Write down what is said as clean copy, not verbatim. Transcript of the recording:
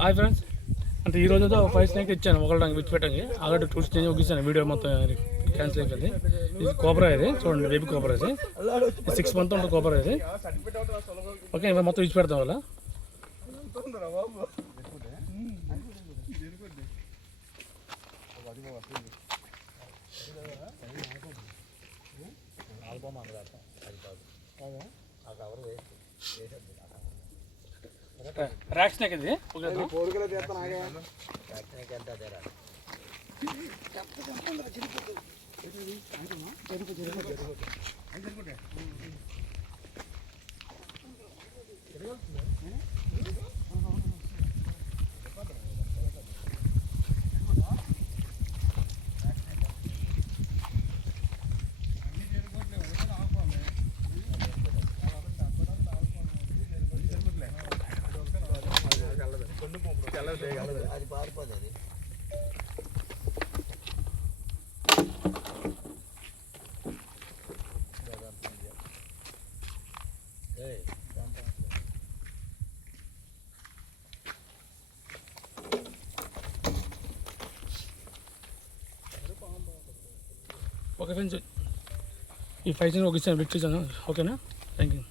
Hi friends, అంటే ఈ రోజుతో 5 స్నేక్ ఇచ్చాను ఒకళ్ళకి విడిచిపెట్టండి. ఆల్రెడీ టూల్స్ చేంజ్ ఒగిస్తాను, వీడియో మొత్తం క్యాన్సిల్ అయిపోయింది. ఇది కోబ్రా, ఇది చూడండి, బేబీ కోబ్రా. ఇది 6 months ఉంటుంది కోబ్రా ఇది. ఓకే, ఇవి మొత్తం విడిచిపెడతాం వల్ల. ర్యాక్ స్నేక్ ఇది. అది పారిపోతుంది. ఓకే ఫ్రెండ్స్, ఈ 5 ఒక ఇచ్చాను, బిట్ ఇచ్చాను. ఓకేనా, థ్యాంక్ యూ.